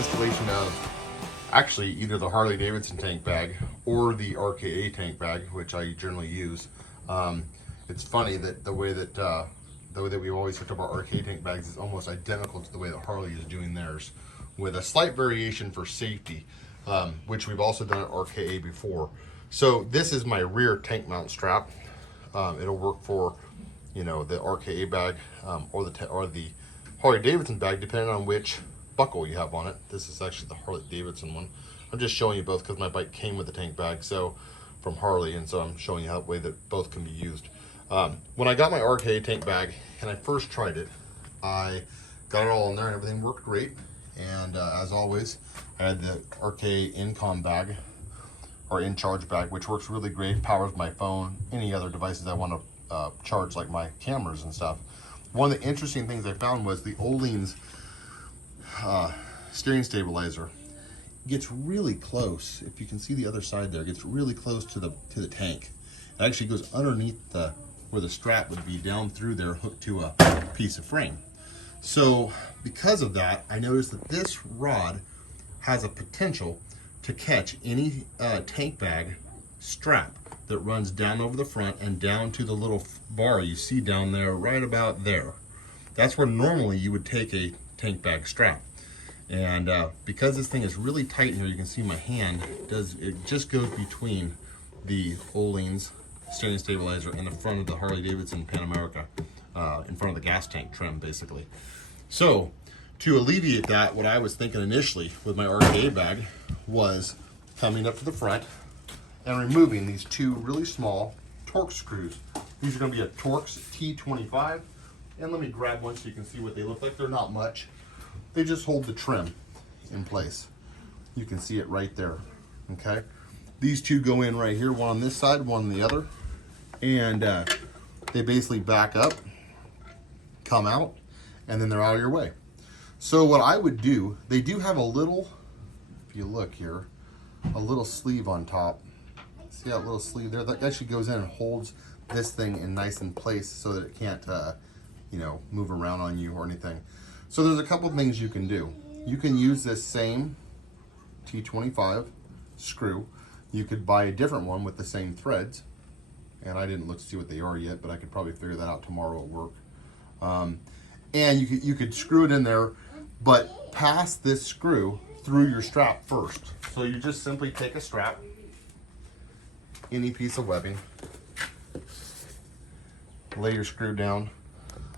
installation of actually either the Harley Davidson tank bag or the RKA tank bag, which I generally use. It's funny that the way that we've always hooked up our RKA tank bags is almost identical to the way that Harley is doing theirs, with a slight variation for safety, which we've also done at RKA before. So this is my rear tank mount strap. It'll work for, you know, the RKA bag or the Harley Davidson bag, depending on which buckle you have on it. This is actually the Harley Davidson one. I'm just showing you both because my bike came with the tank bag, so from Harley, and so I'm showing you how the way that both can be used. When I got my RKA tank bag and I first tried it, I got it all in there and everything worked great. And as always, I had the RKA Incom bag or in charge bag, which works really great, powers my phone, any other devices I want to charge, like my cameras and stuff. One of the interesting things I found was the Öhlins steering stabilizer gets really close. If you can see the other side there, it gets really close to the tank. It actually goes underneath where the strap would be, down through there, hooked to a piece of frame. So because of that, I noticed that this rod has a potential to catch any tank bag strap that runs down over the front and down to the little bar you see down there, right about there. That's where normally you would take a tank bag strap. And because this thing is really tight in here, you can see my hand, it just goes between the Öhlins steering stabilizer and the front of the Harley Davidson Pan America, in front of the gas tank trim, basically. So to alleviate that, what I was thinking initially with my RKA bag was coming up to the front and removing these two really small Torx screws. These are going to be a Torx T25, and let me grab one so you can see what they look like. They're not much. They just hold the trim in place. You can see it right there, okay? These two go in right here, one on this side, one on the other, and they basically back up, come out, and then they're out of your way. So what I would do, they do have a little, if you look here, a little sleeve on top. See that little sleeve there? That actually goes in and holds this thing in nice in place so that it can't, you know, move around on you or anything. So there's a couple things you can do. You can use this same T25 screw. You could buy a different one with the same threads, and I didn't look to see what they are yet, but I could probably figure that out tomorrow at work. And you could screw it in there, but pass this screw through your strap first. So you just simply take a strap, any piece of webbing, lay your screw down.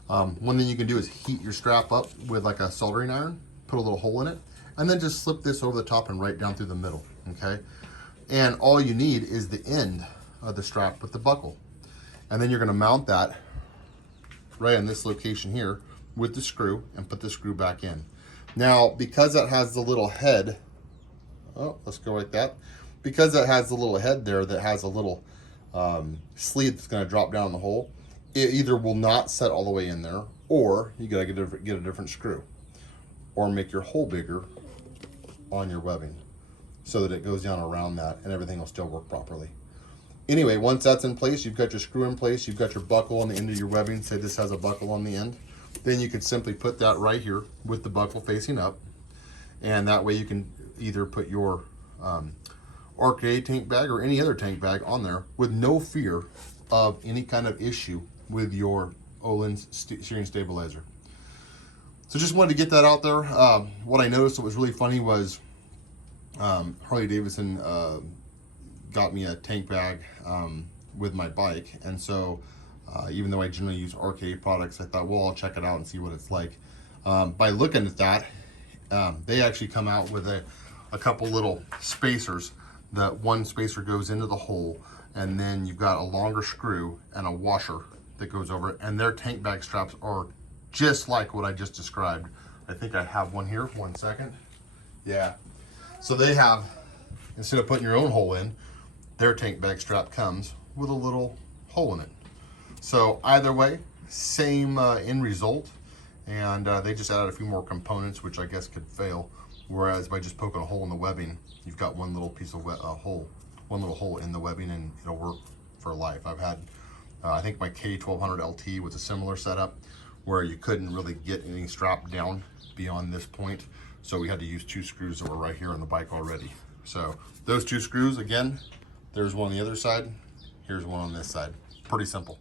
One thing you can do is heat your strap up with like a soldering iron, put a little hole in it, and then just slip this over the top and right down through the middle, okay? And all you need is the end of the strap with the buckle. And then you're gonna mount that right in this location here with the screw and put the screw back in. Now, because that has the little head, oh, let's go like that. Because that has the little head there that has a little sleeve that's gonna drop down the hole, it either will not set all the way in there, or you gotta get a different screw, or make your hole bigger on your webbing so that it goes down around that and everything will still work properly. Anyway, once that's in place, you've got your screw in place, you've got your buckle on the end of your webbing, say this has a buckle on the end, then you could simply put that right here with the buckle facing up, and that way you can either put your RKA tank bag or any other tank bag on there with no fear of any kind of issue with your Öhlins steering stabilizer. So just wanted to get that out there. What I noticed that was really funny was Harley Davidson got me a tank bag with my bike, and so even though I generally use RKA products, I thought, well, I'll check it out and see what it's like. By looking at that, they actually come out with a couple little spacers. That one spacer goes into the hole, and then you've got a longer screw and a washer that goes over it, and their tank bag straps are just like what I just described. I think I have one here, 1 second. Yeah, so they have, instead of putting your own hole in, their tank bag strap comes with a little hole in it. So either way, same end result, and they just added a few more components, which I guess could fail, whereas by just poking a hole in the webbing, you've got one little piece of hole, one little hole in the webbing, and it'll work for life. I've had, I think my K1200 LT was a similar setup where you couldn't really get any strap down beyond this point. So we had to use 2 screws that were right here on the bike already. So those 2 screws, again, there's one on the other side, here's one on this side. Pretty simple.